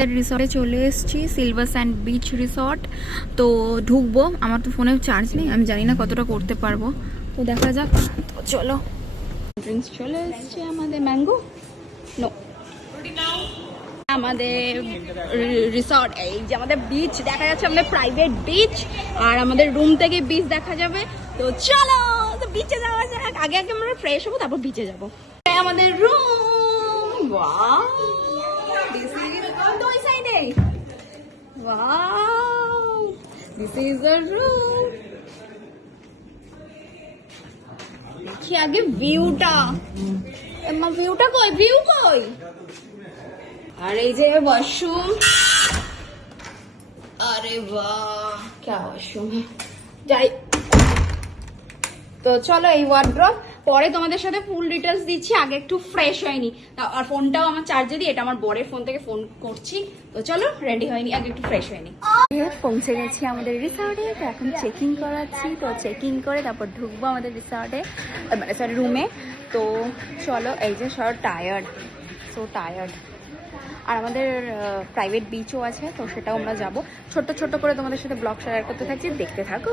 আমাদের রিসর্টে চলে এসেছি, সিলভার স্যান্ড বিচ রিসর্ট। তো ঢুকবো, আমার তো ফোনে চার্জ নেই, আমি জানি না কতটা করতে পারবো, তো দেখা যাক। তো চলো, ড্রিঙ্কস চলে এসছে আমাদের। ম্যাঙ্গো নো, আমাদের রিসর্ট, এই যে আমাদের বিচ দেখা যাচ্ছে, আমাদের প্রাইভেট বিচ, আর আমাদের রুম থেকে বিচ দেখা যাবে। তো চলো তো বিচে যাওয়া যাক। আগে আগে আমরা ফ্রেশ হবো, তারপর বিচে যাবো। আমাদের রুম, ওয়াও, দিস ইজ ওই সাইডে, wow, this is the room. দেখি আগে ভিউটা, ভিউটা কই, ভিউ কই? আর এই যে ওয়াশরুম, আরে বাহ क्या ওয়াশরুম যাই। তো চলো, এই ওয়ার্ড্রপ পরে তোমাদের সাথে ফুল ডিটেলস দিচ্ছি, আগে একটু ফ্রেশ হয়নি। আর ফোনটাও আমার চার্জে দিই, এটা আমার বরের ফোন থেকে ফোন করছি। তো চলো, রেডি হয়নি, আগে একটু ফ্রেশ হয়নি। পৌঁছে গেছি আমাদের রিসর্টে, তো এখন চেকিং করাচ্ছি। তো চেকিং করে তারপর ঢুকবো আমাদের রিসর্টে, মানে সরি রুমে। তো চলো, এই যে সব টায়ার্ড, সো টায়ার্ড। আর আমাদের প্রাইভেট বিচও আছে, তো সেটাও আমরা যাবো। ছোট্ট ছোট্ট করে তোমাদের সাথে ব্লগ শেয়ার করতে থাকছি, দেখতে থাকো।